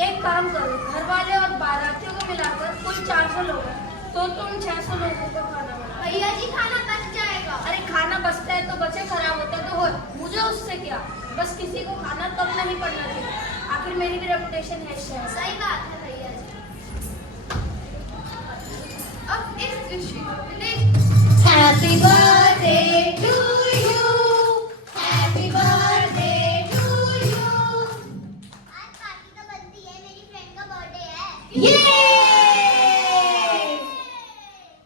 एक काम करो, घर वाले और बारातियों को मिलाकर कुल 400 लोग हैं, तो तुम 600 लोगों को खाना बनाओ। भैया जी खाना बच जाएगा। अरे खाना बचता है तो बचे, खराब होता है तो हो, मुझे उससे क्या। बस किसी को खाना कम नहीं पड़ना चाहिए, आखिर मेरी भी रेपुटेशन है शहर। सही बात है भैया जी। अब इस दृश्य को happy birthday to you, happy birthday to you. आज पार्टी तो बनती है, मेरी फ्रेंड का बर्थडे है। ये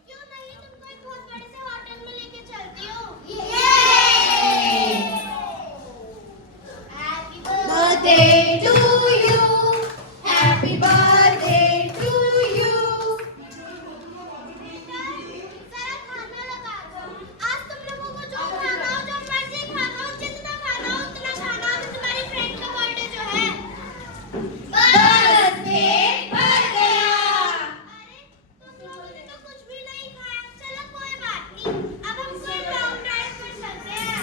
क्यों नहीं, तुमको एक बहुत बड़े से होटल में लेके चलती हूँ। Happy birthday to you, happy birthday to you. जरा खाना लगा दो। आज तुम लोगों को जो खाना हो, जो मर्जी खाना हो, जितना खाना हो उतना खाना। आज तुम्हारी फ्रेंड का बर्थडे जो है, बर्थडे बढ़ गया। अरे तुम लोगों ने तो कुछ भी नहीं खाया। चलो कोई बात नहीं, अब हम कोई लॉन्ग ड्राइव पर चलते हैं।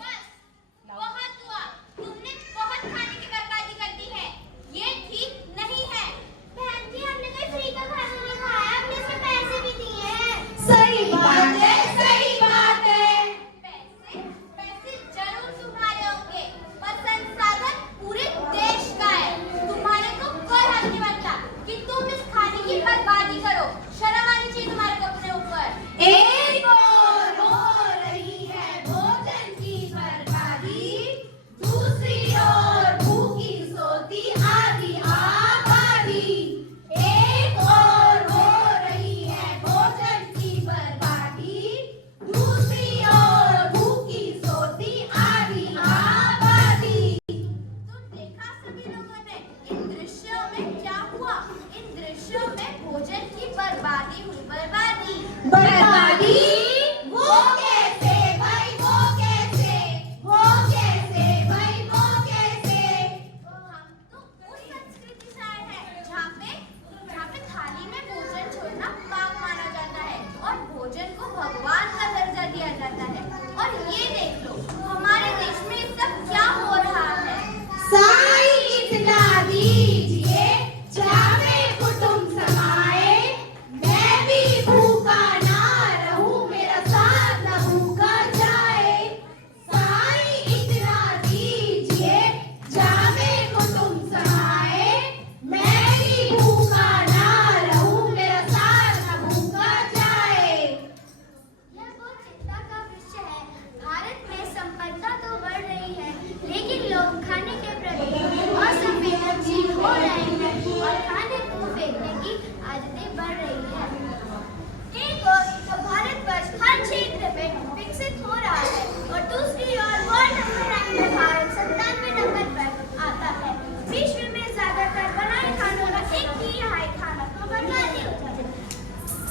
बस बहुत हुआ, तुमने बहुत खाने की बर्बादी कर दी है, ये ठीक नहीं है। बहन जी हमने कोई फ्री का खाना नहीं खाया, हमने इसमें पैसे भी दिए हैं। सही बात है, सही बात है। पैसे पैसे जरूर तुम्हारे होंगे, पर संसाधन पूरे देश का है। तुम्हारे को कोई हक नहीं बनता कि तुम इस खाने की बर्बादी करो। शर्म आनी चाहिए तुम्हारे को अपने ऊपर। एक और हो रही है भोजन की बर्बादी, दूसरी ओर भूखी सोती आधी आबादी। एक और हो रही है भोजन की बर्बादी, दूसरी ओर भूखी सोती आधी आबादी। तो देखा सभी लोगों ने इन दृश्यों में क्या हुआ। इन दृश्यों में भोजन की बर्बादी हुई। बर्बादी बर्बादी वो कैसे भाई, वो कैसे, वो कैसे भाई, वो कैसे। हम तो उस संस्कृति से आए हैं जहाँ पे थाली में भोजन छोड़ना पाप माना जाता है और भोजन को भगवान का दर्जा दिया जाता है। और ये देख लो हमारे देश में ये सब क्या हो रहा है। साईं इतना दीजिए जावे कुटुंब समाए, मैं भी भूखा ना रहूं, मेरा साथ न भूखा जाए। साईं इतना दीजिए जावे कुटुंब समाए, मैं भी भूखा ना रहूं, मेरा साथ न भूखा जाए। यह बहुत चिंता का विषय है। भारत में संपन्नता तो बढ़ रही है, लेकिन लोग खाने के प्रति असंवेदनशील हो रहे हैं और खाने को फेंकने की आदतें बढ़ रही है। एक ओर तो भारतवर्ष हर क्षेत्र में विकसित हो रहा है और दूसरी ओर वर्ल्ड नंबर रैंक में भारत 97वें नंबर पर आता है। विश्व में ज्यादातर बनाए खानों का 1/3 खाना तो बर्बादी हो जाता है।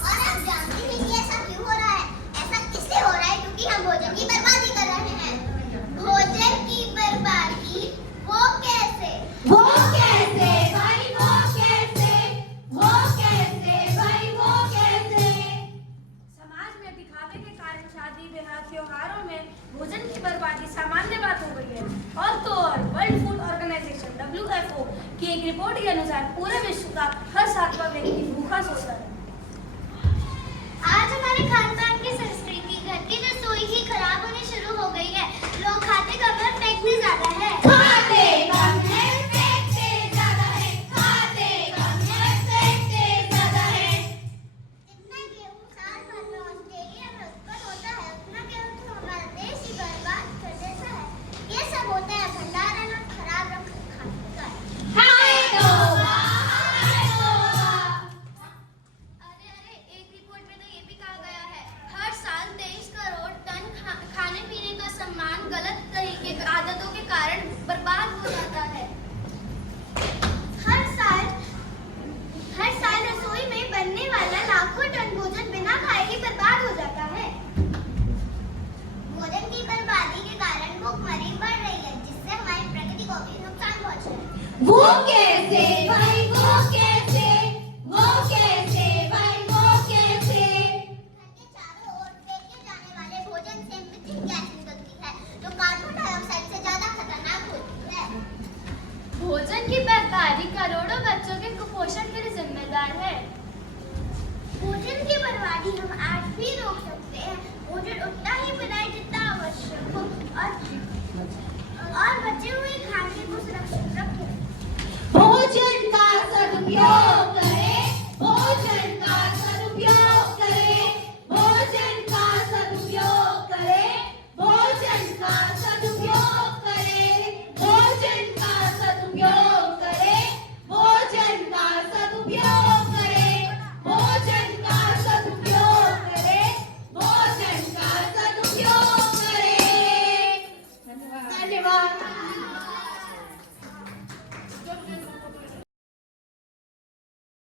और आप जानते हैं कि ऐसा क्यों हो रहा है? ऐसा इसलिए हो रहा है क्योंकि हम भोजन की बर्बादी कर रहे हैं। भोजन की बर्बादी वो कैसे? वो कैसे भाई, वो कैसे, वो कैसे भाई, वो कैसे। समाज में दिखावे के कारण शादी ब्याह त्योहारों में भोजन की बर्बादी सामान्य बात हो गई है। और तो और वर्ल्ड फूड ऑर्गेनाइजेशन WHO की एक रिपोर्ट के अनुसार पूरे विश्व का हर 7वां व्यक्ति भूखा सोता है। आज हमारे खानपान की संस्कृति, घर की रसोई ही खराब होनी शुरू हो गई है। लोग खाते कम है, फेंकते ज्यादा है। खाते कम है, फेंकते ज्यादा है। खाते कम है, फेंकते ज्यादा है। जितना गेहूं साल भर में ऑस्ट्रेलिया में उत्पन्न होता है, उतना गेहूं तो हमारा देश ही बर्बाद कर देता है। ये सब होता है भंडारण और खराब रख खाने का। हाय तौबा, हाय तौबा। अरे अरे, एक रिपोर्ट में तो ये भी कहा गया है हर साल 23 करोड़ टन खाने पीने का सामान गलत तरीके भी रोक सकते हैं। भोजन उतना ही बनाए जितना आवश्यक हो और बचे हुए खाने को सुरक्षित रखें। भोजन का सदुपयोग